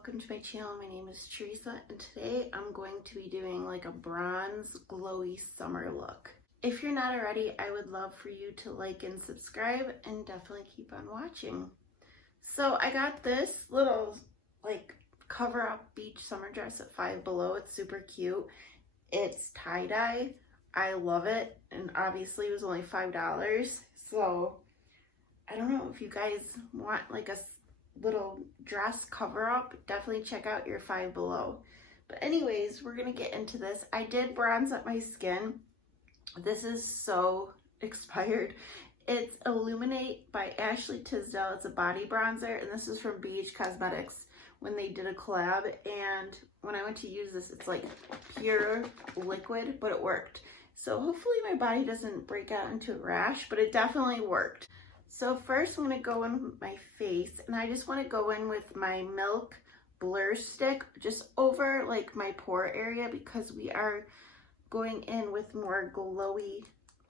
welcome to my channel. My name is Teresa and today I'm going to be doing like a bronze glowy summer look. If you're not already, I would love for you to like and subscribe and definitely keep on watching. So I got this little like cover up beach summer dress at Five Below. It's super cute. It's tie-dye. I love it, and obviously it was only $5. So I don't know if you guys want like a little dress cover up, definitely check out your Five Below. But anyways, we're gonna get into this. I did bronze up my skin. This is so expired. It's Illuminate by Ashley Tisdale. It's a body bronzer, and this is from BH Cosmetics when they did a collab. And when I went to use this, it's like pure liquid, but it worked. So hopefully my body doesn't break out into a rash, but it definitely worked. So first I'm going to go in with my face, and I just want to go in with my Milk Blur Stick just over like my pore area, because we are going in with more glowy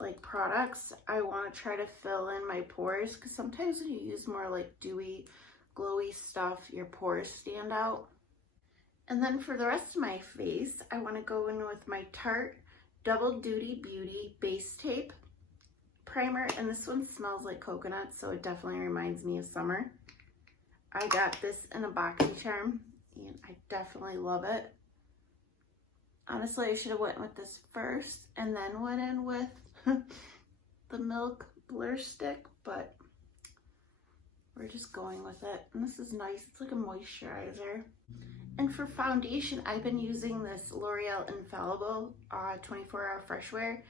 like products. I want to try to fill in my pores, because sometimes when you use more like dewy glowy stuff, your pores stand out. And then for the rest of my face, I want to go in with my Tarte Double Duty Beauty Base Tape primer, and this one smells like coconut, so it definitely reminds me of summer. I got this in a BoxyCharm and I definitely love it. Honestly, I should have went with this first and then went in with the Milk Blur Stick, but we're just going with it. And this is nice. It's like a moisturizer. And for foundation, I've been using this L'Oreal Infallible 24-Hour Fresh Wear,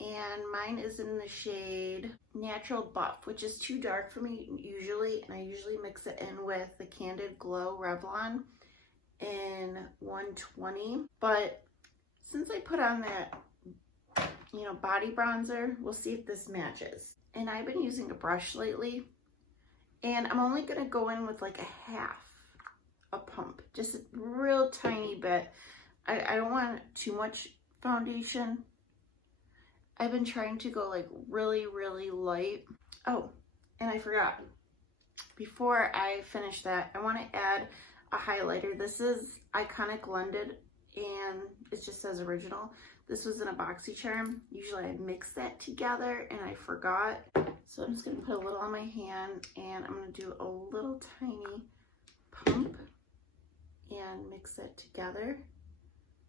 and mine is in the shade Natural Buff, which is too dark for me usually, and I usually mix it in with the Candid Glow Revlon in 120. But since I put on that, body bronzer, we'll see if this matches. And I've been using a brush lately, and I'm only gonna go in with like a pump, just a real tiny bit. I don't want too much foundation. I've been trying to go like really light. Oh, and I forgot, before I finish that, I want to add a highlighter. This is Iconic London, and it just says original. This was in a BoxyCharm. Usually I mix that together and I forgot. So I'm just going to put a little on my hand, and I'm going to do a little tiny pump and mix it together,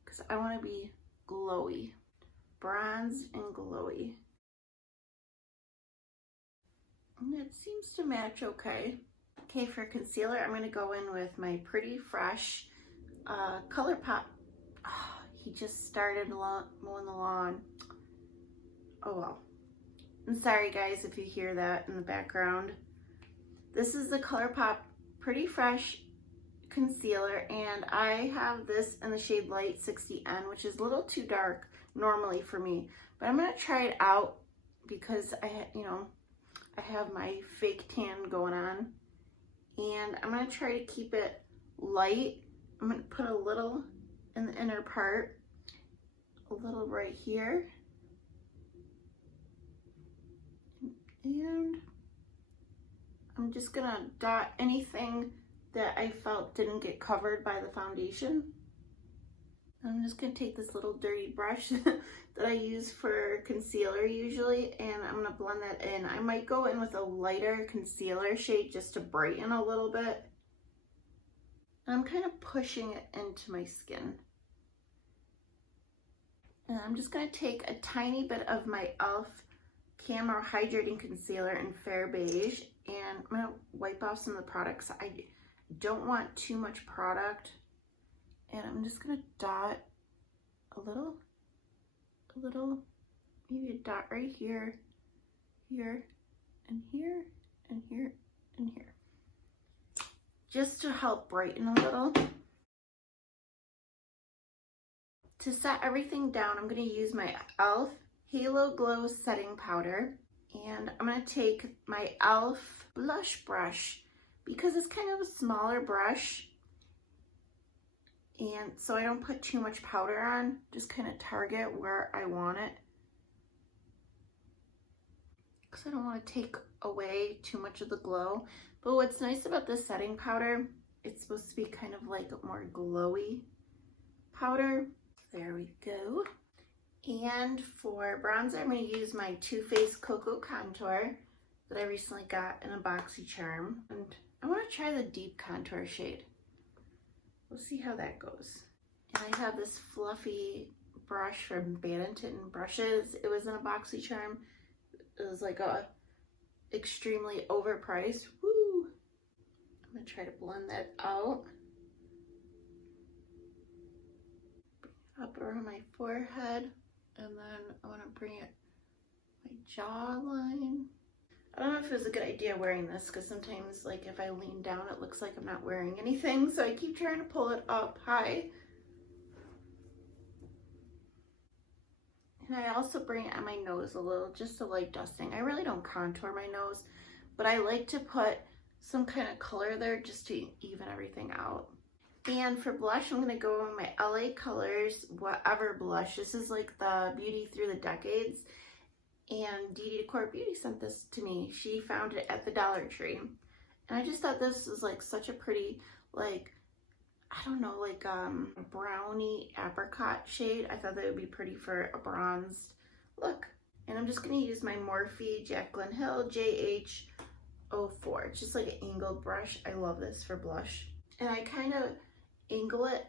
because I want to be glowy. Bronze and glowy. And it seems to match okay. Okay, for concealer, I'm going to go in with my Pretty Fresh Colourpop. Oh, he just started mowing the lawn. Oh well. I'm sorry guys if you hear that in the background. This is the Colourpop Pretty Fresh concealer, and I have this in the shade Light 60N, which is a little too dark normally for me, but I'm gonna try it out because I have my fake tan going on, and I'm gonna try to keep it light. I'm gonna put a little in the inner part, a little right here, and I'm just gonna dot anything that I felt didn't get covered by the foundation. I'm just going to take this little dirty brush that I use for concealer usually, and I'm going to blend that in. I might go in with a lighter concealer shade just to brighten a little bit. And I'm kind of pushing it into my skin. And I'm just going to take a tiny bit of my e.l.f. Camo Hydrating Concealer in Fair Beige, and I'm going to wipe off some of the products. I don't want too much product. And I'm just gonna dot a little, maybe a dot right here, here, and here, and here, and here. Just to help brighten a little. To set everything down, I'm gonna use my e.l.f. Halo Glow Setting Powder. And I'm gonna take my e.l.f. blush brush, because it's kind of a smaller brush. And so I don't put too much powder on, just kind of target where I want it, because I don't want to take away too much of the glow. But what's nice about this setting powder it's supposed to be kind of like a more glowy powder. There we go. And for bronzer, I'm going to use my Too Faced Cocoa Contour that I recently got in a BoxyCharm. And I want to try the deep contour shade. We'll see how that goes. And I have this fluffy brush from Banneton Brushes. It was in a BoxyCharm. It was like a extremely overpriced. Woo! I'm going to try to blend that out. Up around my forehead. And then I want to bring it my jawline. I don't know if it was a good idea wearing this because sometimes like if I lean down it looks like I'm not wearing anything, so I keep trying to pull it up high. And I also bring it on my nose a little, just a light dusting. I really don't contour my nose, but I like to put some kind of color there just to even everything out. And for blush, I'm going to go on my LA Colors Whatever blush. This is like the Beauty Through the Decades. And Dee Decor Beauty sent this to me. She found it at the Dollar Tree. And I just thought this was like such a pretty, like, I don't know, like a brownie apricot shade. I thought that would be pretty for a bronzed look. And I'm just going to use my Morphe Jaclyn Hill JH04. It's just like an angled brush. I love this for blush. And I kind of angle it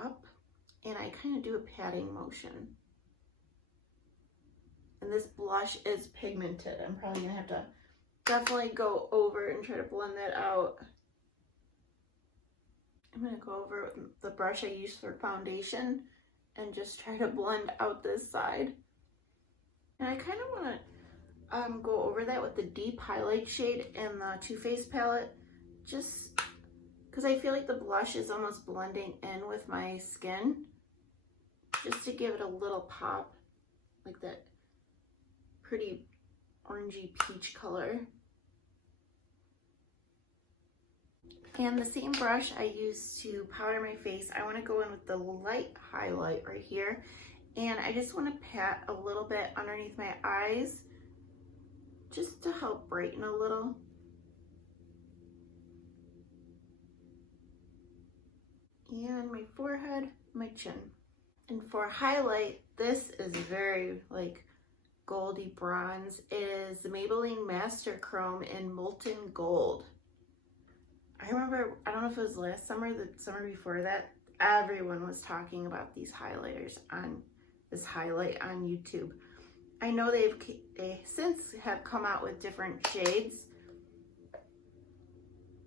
up and I kind of do a patting motion. And this blush is pigmented. I'm probably gonna have to definitely go over and try to blend that out. I'm gonna go over with the brush I use for foundation and just try to blend out this side. And I kind of want to go over that with the deep highlight shade in the Too Faced palette, just because I feel like the blush is almost blending in with my skin, just to give it a little pop, like that pretty orangey peach color. And the same brush I use to powder my face, I want to go in with the light highlight right here, and I just want to pat a little bit underneath my eyes just to help brighten a little. And my forehead, my chin. And for highlight, this is very like goldy bronze. It is the Maybelline Master Chrome in Molten Gold. I remember, I don't know if it was last summer, the summer before that, everyone was talking about these highlighters on this highlight on YouTube. I know they since have come out with different shades,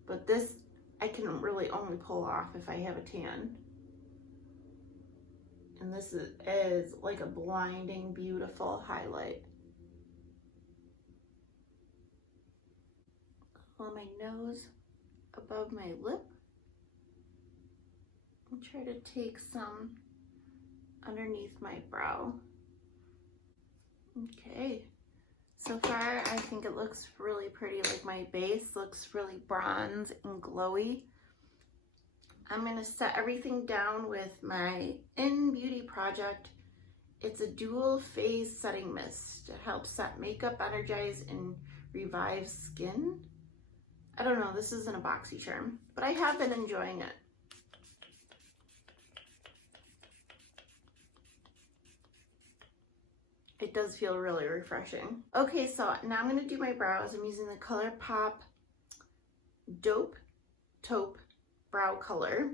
but this I can really only pull off if I have a tan. And this is like a blinding, beautiful highlight. On my nose, above my lip. And try to take some underneath my brow. Okay. So far, I think it looks really pretty. Like my base looks really bronze and glowy. I'm going to set everything down with my In Beauty Project. It's a dual phase setting mist. It helps set makeup, energize, and revive skin. I don't know, this isn't a BoxyCharm, but I have been enjoying it. It does feel really refreshing. Okay, so now I'm going to do my brows. I'm using the Colourpop Dope Taupe Brow Color.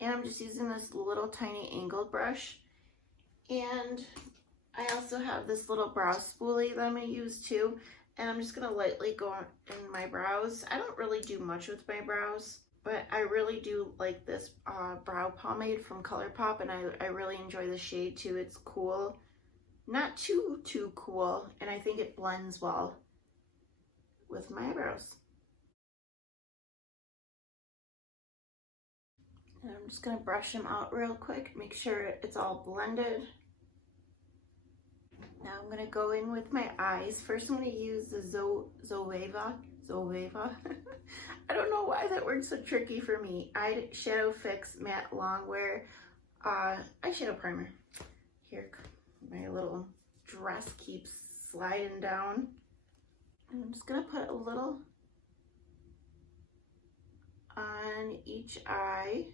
And I'm just using this little tiny angled brush. And I also have this little brow spoolie that I'm going to use too. And I'm just going to lightly go in my brows. I don't really do much with my brows, but I really do like this brow pomade from Colourpop. And I really enjoy the shade too. It's cool. Not too cool, and I think it blends well with my eyebrows. And I'm just going to brush them out real quick, make sure it's all blended. Now I'm going to go in with my eyes. First I'm going to use the Zoeva. I don't know why that word's so tricky for me. Eyeshadow Fix Matte Longwear eyeshadow primer. Here, my little dress keeps sliding down. And I'm just gonna put a little on each eye.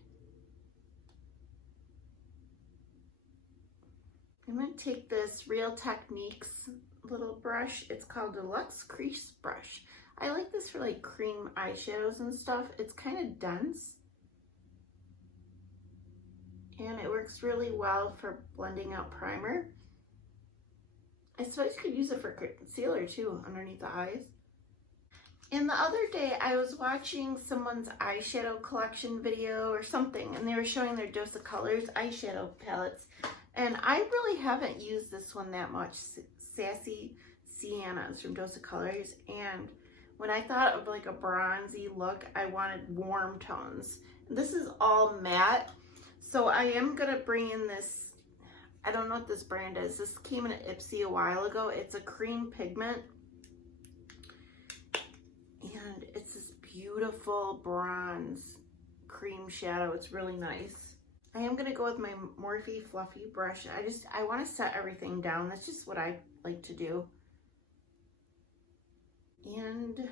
I'm going to take this Real Techniques little brush. It's called Deluxe Crease Brush. I like this for like cream eyeshadows and stuff. It's kind of dense. And it works really well for blending out primer. I suppose you could use it for concealer too, underneath the eyes. And the other day I was watching someone's eyeshadow collection video or something, and they were showing their Dose of Colors eyeshadow palettes. And I really haven't used this one that much, Sassy Siennas from Dose of Colors. And when I thought of like a bronzy look, I wanted warm tones. This is all matte. So I am gonna bring in this, I don't know what this brand is. This came in at Ipsy a while ago. It's a cream pigment. And it's this beautiful bronze cream shadow. It's really nice. I am gonna go with my Morphe Fluffy brush. I wanna set everything down. That's just what I like to do. And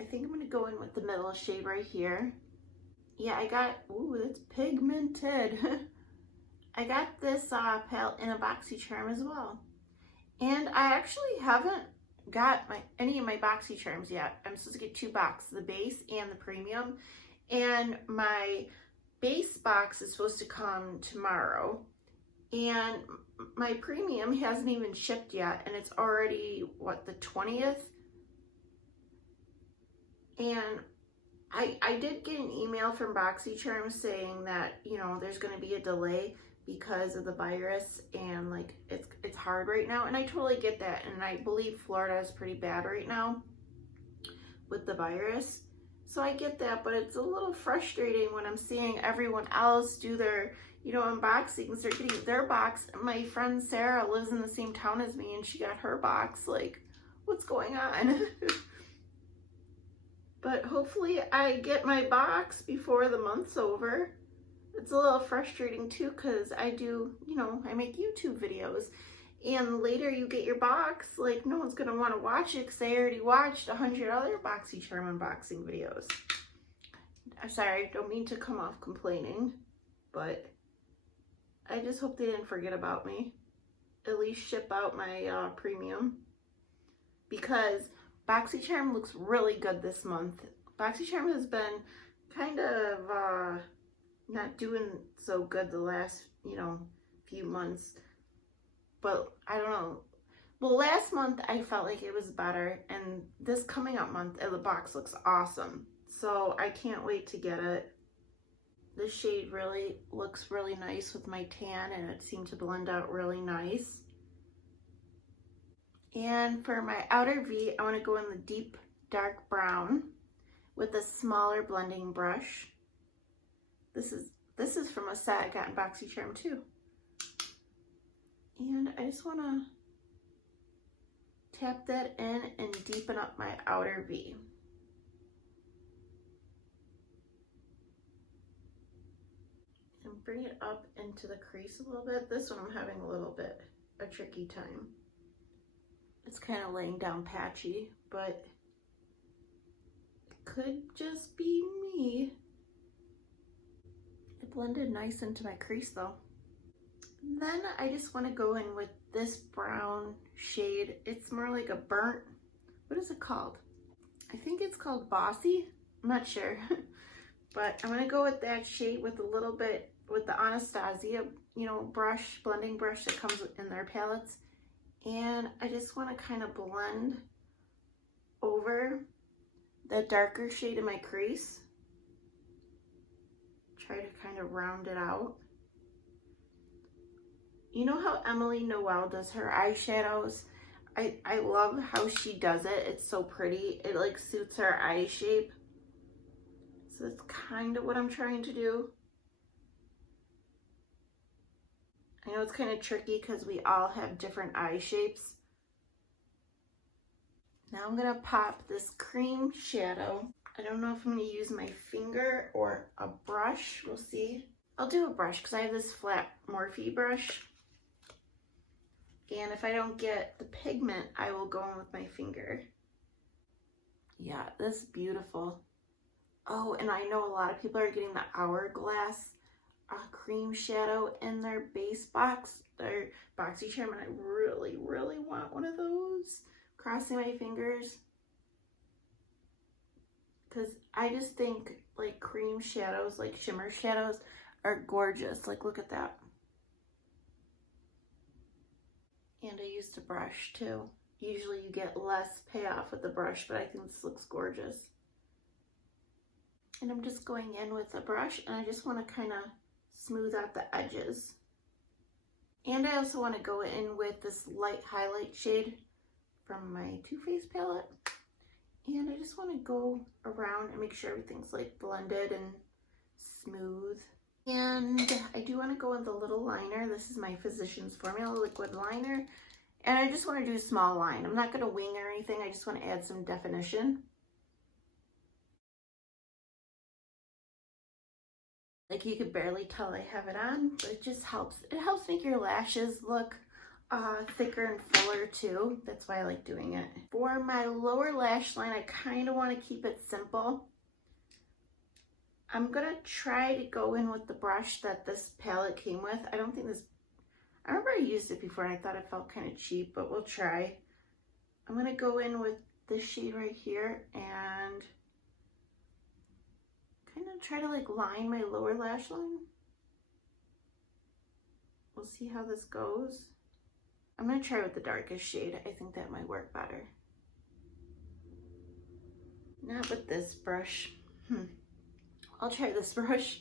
I think I'm gonna go in with the middle shade right here. Yeah, I got, ooh, it's pigmented. I got this palette in a BoxyCharm as well. And I actually haven't got any of my BoxyCharms yet. I'm supposed to get 2 boxes, the base and the premium. And my base box is supposed to come tomorrow. And my premium hasn't even shipped yet. And it's already, what, the 20th? And I did get an email from BoxyCharm saying that, you know, there's going to be a delay because of the virus, and like it's hard right now, and I totally get that. And I believe Florida is pretty bad right now with the virus, so I get that. But it's a little frustrating when I'm seeing everyone else do their, you know, unboxings. They're getting their box. My friend Sarah lives in the same town as me, and she got her box. Like, what's going on? But hopefully I get my box before the month's over. It's a little frustrating too, because I do, you know, I make YouTube videos, and later you get your box, like no one's gonna want to watch it because they already watched 100 other BoxyCharm unboxing videos. I'm sorry, I don't mean to come off complaining, but I just hope they didn't forget about me. At least ship out my premium, because BoxyCharm looks really good this month. BoxyCharm has been kind of not doing so good the last, you know, few months. But I don't know. Well, last month I felt like it was better, and this coming up month, the box looks awesome. So I can't wait to get it. This shade really looks really nice with my tan, and it seemed to blend out really nice. And for my outer V, I want to go in the deep dark brown with a smaller blending brush. This is from a set I got in BoxyCharm too. And I just want to tap that in and deepen up my outer V. And bring it up into the crease a little bit. This one I'm having a little bit a tricky time. It's kind of laying down patchy, but it could just be me. It blended nice into my crease though. And then I just want to go in with this brown shade. It's more like a burnt, what is it called? I think it's called Bossy. I'm not sure. But I'm going to go with that shade with a little bit, with the Anastasia, you know, brush, blending brush that comes in their palettes. And I just want to kind of blend over the darker shade in my crease. Try to kind of round it out. You know how Emily Noel does her eyeshadows? I love how she does it. It's so pretty. It like suits her eye shape. So that's kind of what I'm trying to do. I know it's kind of tricky because we all have different eye shapes. Now I'm going to pop this cream shadow. I don't know if I'm going to use my finger or a brush. We'll see. I'll do a brush because I have this flat Morphe brush. And if I don't get the pigment, I will go in with my finger. Yeah, this is beautiful. Oh, and I know a lot of people are getting the Hourglass cream shadow in their base box, their BoxyCharm, and I really, really want one of those. Crossing my fingers. Because I just think like cream shadows, like shimmer shadows, are gorgeous. Like, look at that. And I used a brush too. Usually you get less payoff with the brush, but I think this looks gorgeous. And I'm just going in with a brush, and I just want to kind of smooth out the edges. And I also want to go in with this light highlight shade from my Too Faced palette. And I just want to go around and make sure everything's like blended and smooth. And I do want to go with the little liner. This is my Physicians Formula liquid liner. And I just want to do a small line. I'm not going to wing or anything. I just want to add some definition. Like, you could barely tell I have it on, but it just helps. It helps make your lashes look thicker and fuller too. That's why I like doing it. For my lower lash line, I kind of want to keep it simple. I'm going to try to go in with the brush that this palette came with. I don't think this, I remember I used it before and I thought it felt kind of cheap, but we'll try. I'm going to go in with this shade right here and kind of try to like line my lower lash line. We'll see how this goes. I'm going to try with the darkest shade. I think that might work better. Not with this brush. I'll try this brush.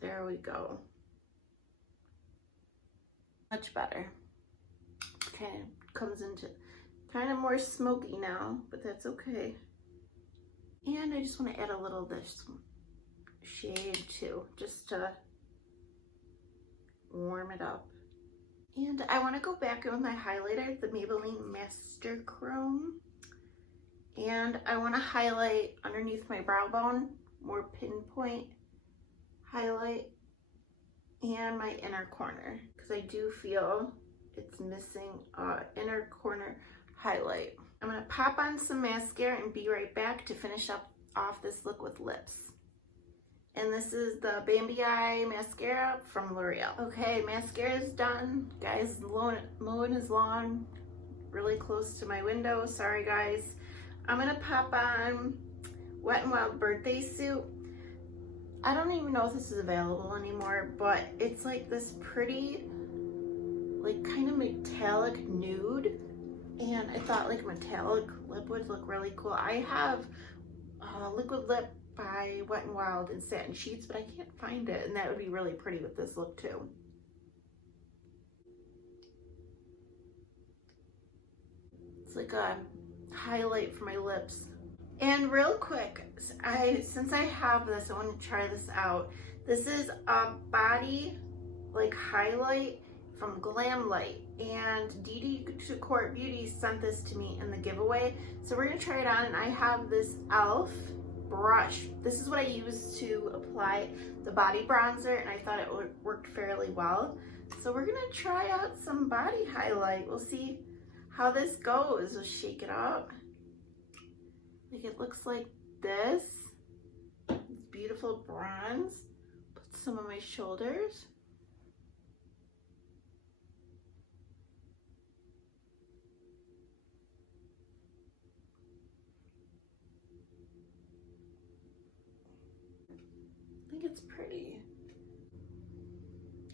There we go. Much better. Okay, comes into kind of more smoky now, but that's okay. And I just want to add a little of this shade too, just to warm it up. And I want to go back in with my highlighter, the Maybelline Master Chrome. And I want to highlight underneath my brow bone, more pinpoint highlight, and my inner corner, because I do feel it's missing inner corner highlight. I'm going to pop on some mascara and be right back to finish off this look with lips. And this is the Bambi Eye mascara from L'Oreal. Okay, mascara is done. Guys, mowing his lawn really close to my window. Sorry, guys. I'm going to pop on Wet n Wild Birthday Suit. I don't even know if this is available anymore, but it's like this pretty, like kind of metallic nude. And I thought like metallic lip would look really cool. I have liquid lip by Wet n Wild in satin sheets, but I can't find it, and that would be really pretty with this look too. It's like a highlight for my lips. And real quick, since I have this, I want to try this out. This is a body like highlight from Glamlight, and Dee Court Beauty sent this to me in the giveaway. So we're gonna try it on, and I have this e.l.f. brush. This is what I use to apply the body bronzer, and I thought it worked fairly well. So we're gonna try out some body highlight. We'll see how this goes. We'll shake it up. Like, it looks like this. It's beautiful bronze. Put some on my shoulders. I think it's pretty.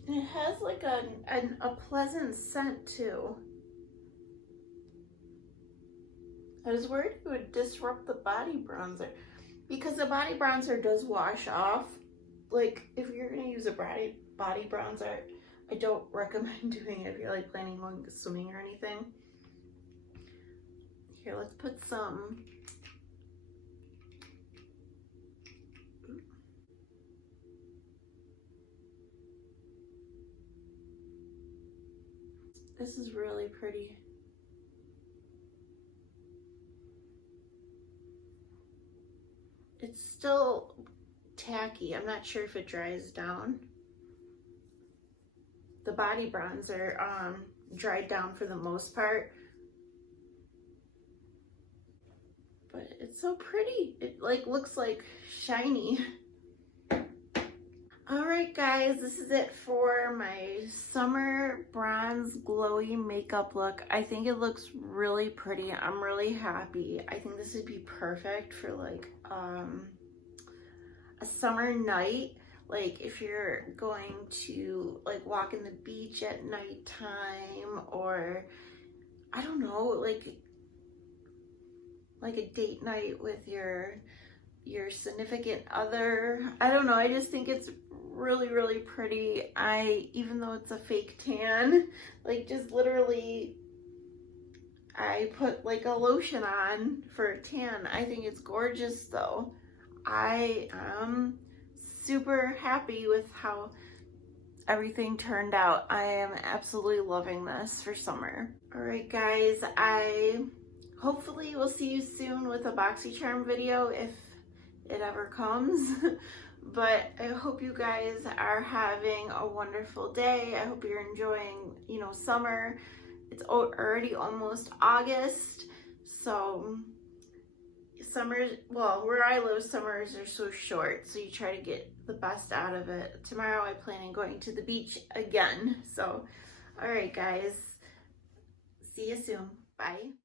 And it has like a pleasant scent too. I was worried it would disrupt the body bronzer, because the body bronzer does wash off. Like, if you're gonna use a body bronzer, I don't recommend doing it if you're like planning on swimming or anything. Here, let's put some. This is really pretty. It's still tacky. I'm not sure if it dries down. The body bronzer dried down for the most part. but it's so pretty. It like looks like shiny. Alright guys, this is it for my summer bronze glowy makeup look. I think it looks really pretty. I'm really happy. I think this would be perfect for like a summer night. Like if you're going to like walk in the beach at nighttime, or I don't know, like a date night with your significant other. I don't know, I just think it's really pretty. Even though it's a fake tan, like just literally I put like a lotion on for a tan. I think it's gorgeous though. I am super happy with how everything turned out. I am absolutely loving this for summer. All right guys, I hopefully will see you soon with a BoxyCharm video if it ever comes. But I hope you guys are having a wonderful day. I hope you're enjoying, you know, summer. It's already almost August, so summers, well, where I live, summers are so short, so you try to get the best out of it. Tomorrow I plan on going to the beach again. So, all right guys, see you soon. Bye.